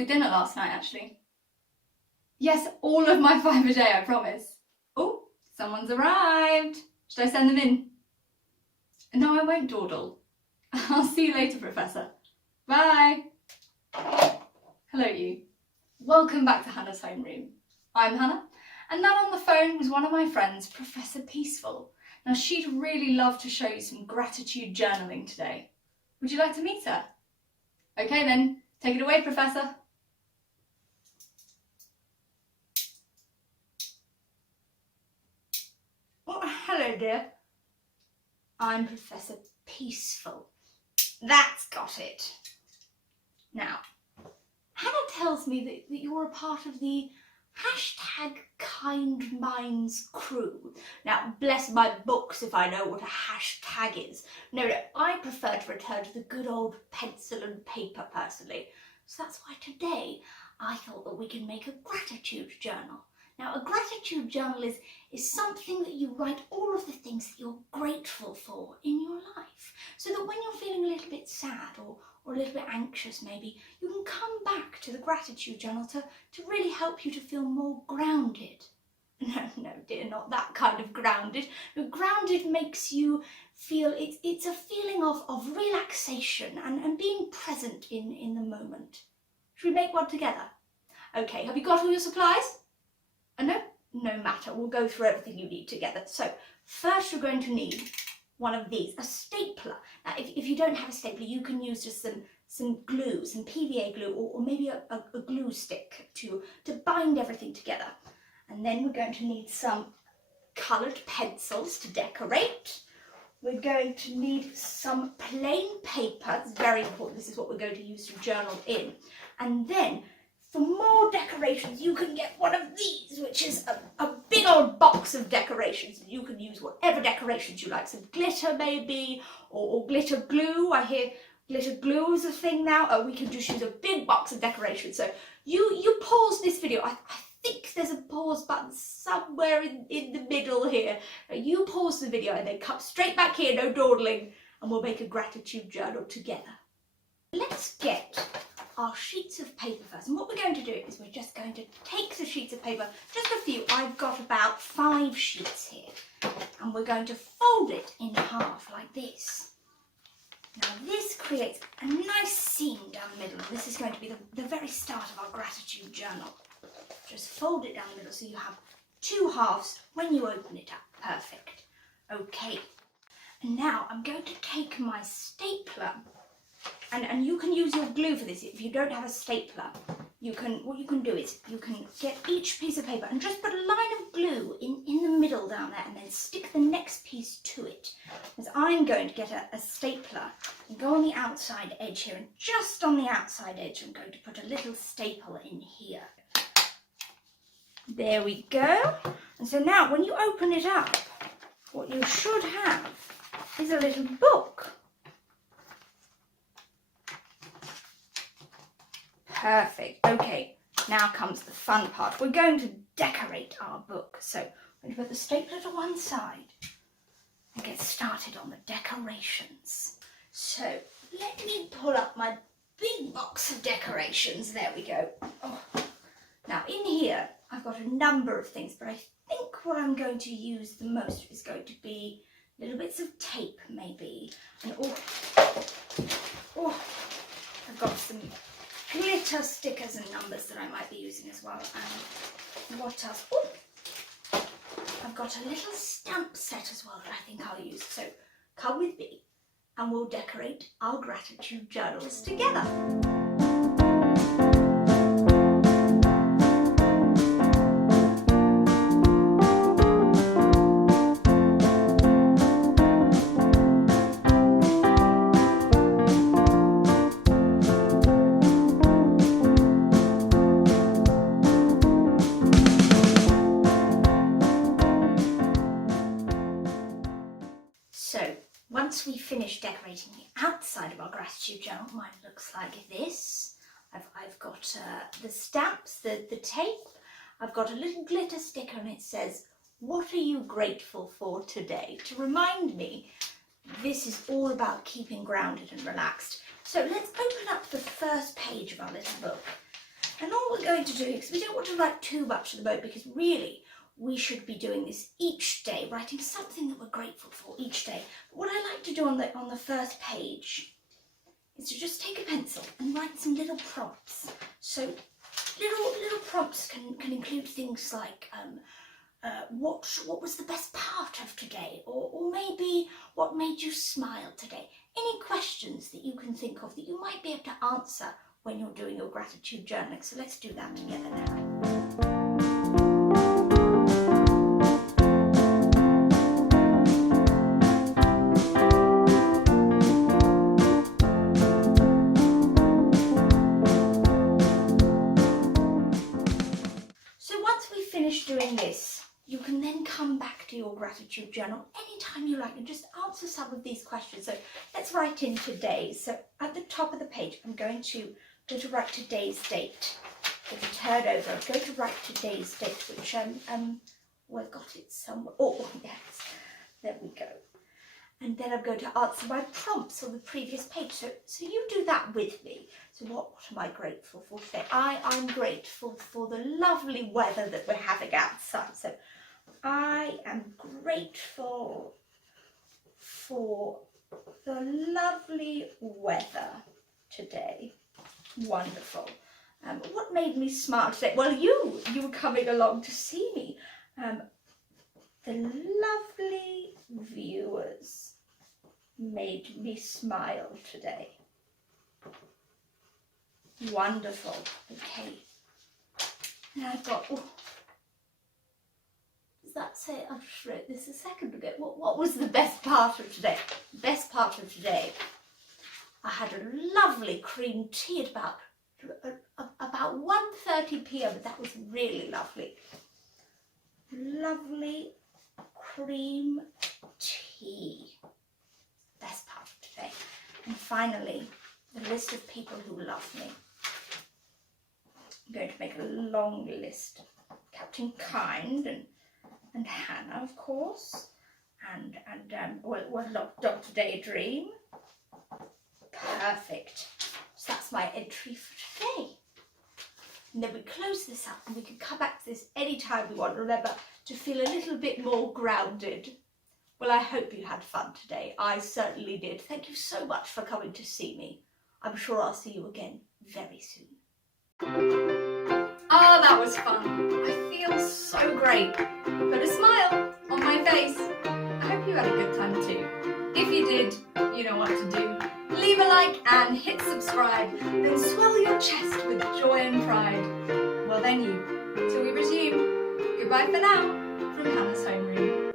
with dinner last night, actually. Yes, all of my 5 a day, I promise. Oh, someone's arrived. Should I send them in? No, I won't dawdle. I'll see you later, Professor. Bye. Hello, you. Welcome back to Hannah's homeroom. I'm Hannah, and that on the phone was one of my friends, Professor Peaceful. Now, she'd really love to show you some gratitude journaling today. Would you like to meet her? Okay then, take it away, Professor. Oh, hello, dear. I'm Professor Peaceful. That's got it. Now, Hannah tells me that you're a part of the #KindMinds crew. Now, bless my books if I know what a hashtag is. No, I prefer to return to the good old pencil and paper personally. So that's why today I thought that we can make a gratitude journal. Now, a gratitude journal is something that you write all of the things that you're grateful for in your life, so that when you're feeling a little bit sad or a little bit anxious maybe, you can come back to the gratitude journal to really help you to feel more grounded. No, dear, not that kind of grounded. Grounded makes you feel, it's a feeling of relaxation and being present in the moment. Should we make one together? Okay, have you got all your supplies? No matter, we'll go through everything you need together. So first you're going to need one of these, a stapler. Now if you don't have a stapler, you can use just some glue, some PVA glue, or maybe a glue stick to bind everything together. And then we're going to need some coloured pencils to decorate. We're going to need some plain paper. It's very important, this is what we're going to use to journal in. And then for more decorations, you can get one of these, which is a big old box of decorations. You can use whatever decorations you like, some glitter maybe, or glitter glue. I hear glitter glue is a thing now. Oh, we can just use a big box of decorations. So you pause this video. I think there's a pause button somewhere in the middle here. You pause the video and then come straight back here, no dawdling, and we'll make a gratitude journal together. Let's get our sheets of paper first, and what we're going to do is we're just going to take the sheets of paper, just a few. I've got about 5 sheets here, and we're going to fold it in half like this. Now this creates a nice seam down the middle, and this is going to be the very start of our gratitude journal. Just fold it down the middle so you have 2 halves when you open it up. Perfect. Okay, and now I'm going to take my stapler. And you can use your glue for this. If you don't have a stapler, what you can do is you can get each piece of paper and just put a line of glue in the middle down there, and then stick the next piece to it. Because I'm going to get a stapler and go on the outside edge here, and just on the outside edge I'm going to put a little staple in here. There we go. And so now when you open it up, what you should have is a little book. Perfect. Okay, now comes the fun part. We're going to decorate our book. So I'm going to put the stapler to one side and get started on the decorations. So let me pull up my big box of decorations. There we go. Oh. Now in here I've got a number of things, but I think what I'm going to use the most is going to be little bits of tape maybe. And I've got some glitter stickers and numbers that I might be using as well. And what else? Oh, I've got a little stamp set as well that I think I'll use. So come with me and we'll decorate our gratitude journals together. Once we finish decorating the outside of our gratitude journal, mine looks like this. I've got the stamps, the tape. I've got a little glitter sticker and it says, "What are you grateful for today?" to remind me this is all about keeping grounded and relaxed. So let's open up the first page of our little book. And all we're going to do, because we don't want to write too much at the moment, because really we should be doing this each day, writing something that we're grateful for each day. But what I like to do on the first page is to just take a pencil and write some little prompts. So little prompts can include things like what was the best part of today, or maybe what made you smile today. Any questions that you can think of that you might be able to answer when you're doing your gratitude journaling. So let's do that together now. Doing this, you can then come back to your gratitude journal anytime you like and just answer some of these questions. So let's write in today. So at the top of the page, I'm going to write today's date. If you turn over, I'm going to write today's date, which well, I've got it somewhere. Oh yes, there we go. And then I'm going to answer my prompts on the previous page. So you do that with me. So what am I grateful for today? I'm grateful for the lovely weather that we're having outside. So I am grateful for the lovely weather today. Wonderful. What made me smile today? Well, you were coming along to see me. The lovely viewers made me smile today. Wonderful. Okay. And I've got, does that say, I just wrote this a second ago. What was the best part of today? Best part of today, I had a lovely cream tea at about 1:30 p.m. That was really lovely. Lovely cream tea. Best part of today. And finally, the list of people who love me. I'm going to make a long list. Captain Kind and Hannah, of course, and Dr. Daydream. Perfect. So that's my entry for today. And then we close this up and we can come back to this anytime we want. Remember to feel a little bit more grounded. Well, I hope you had fun today. I certainly did. Thank you so much for coming to see me. I'm sure I'll see you again very soon. Oh, that was fun. I feel so great. Put a smile on my face. I hope you had a good time too. If you did, you know what to do. Leave a like and hit subscribe. Then swell your chest with joy and pride. Well then till we resume. Goodbye for now from Hannah's Homeroom.